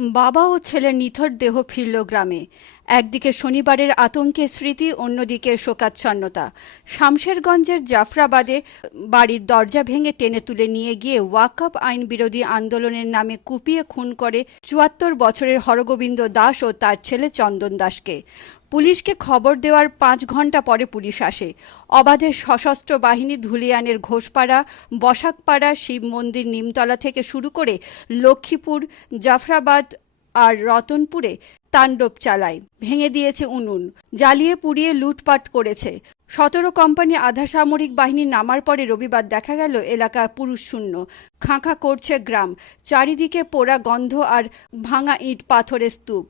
বাবা ও ছেলের নিথর দেহ ফিরল গ্রামে। একদিকে শনিবারের আতঙ্কের স্মৃতি, অন্যদিকে শোকাচ্ছন্নতা। শামশেরগঞ্জের জাফরাবাদে বাড়ির দরজা ভেঙে টেনে তুলে নিয়ে গিয়ে ওয়াকফ আইন বিরোধী আন্দোলনের নামে কুপিয়ে খুন করে ৭৪ বছরের হরগোবিন্দ দাস ও তার ছেলে চন্দন দাসকে। পুলিশকে খবর দেওয়ার ৫ ঘন্টা পরে পুলিশ আসে। অবাধে সশস্ত্র বাহিনী ধুলিয়ানের ঘোষপাড়া, বসাকপাড়া, শিব মন্দির, নিমতলা থেকে শুরু করে লক্ষ্মীপুর, জাফরাবাদ আর রতনপুরে তাণ্ডব চালায়। ভেঙে দিয়েছে উনুন, জ্বালিয়ে পুড়িয়ে লুটপাট করেছে। ১৭ কোম্পানি আধা সামরিক বাহিনী নামার পরে রবিবার দেখা গেল এলাকা পুরুষ শূন্য। খাঁখা করছে গ্রাম, চারিদিকে পোড়া গন্ধ আর ভাঙা ইট পাথরের স্তূপ।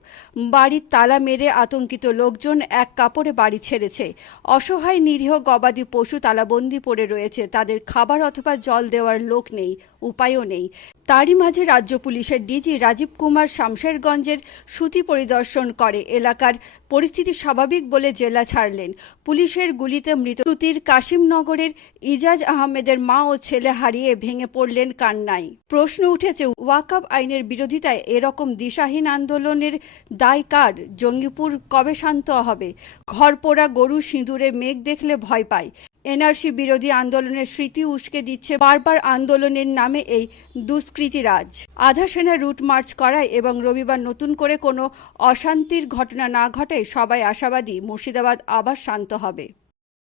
বাড়ির তালা মেরে আতঙ্কিত লোকজন এক কাপড়ে বাড়ি ছেড়েছে। অসহায় নিরীহ গবাদি পশু তালাবন্দি পড়ে রয়েছে, তাদের খাবার অথবা জল দেওয়ার লোক নেই, উপায়ও নেই। তারই মাঝে রাজ্য পুলিশের ডিজি রাজীব কুমার শামশেরগঞ্জের সুতি পরিদর্শন করে এলাকার পরিস্থিতি স্বাভাবিক বলে জেলা ছাড়লেন। পুলিশের গুলিতে মৃত সুতির কাশিমনগরের ইজাজ আহমেদের মা ও ছেলে হারিয়ে ভেঙে পড়লেন কান্নায়। প্রশ্ন উঠেছে, ওয়াকফ আইনের বিরোধিতায় এরকম দিশাহীন আন্দোলনের দায় কার? জঙ্গিপুর কবে শান্ত হবে? ঘরপোড়া গরু সিঁদুরে মেঘ দেখলে ভয় পায়। এনআরসি বিরোধী আন্দোলনের স্মৃতি উস্কে দিচ্ছে বারবার আন্দোলনের নামে এই দুষ্কৃতীরাজ। আধা সেনা রুট মার্চ করায় এবং রবিবার নতুন করে কোনো অশান্তির ঘটনা না ঘটায় সবাই আশাবাদী মুর্শিদাবাদ আবার শান্ত হবে।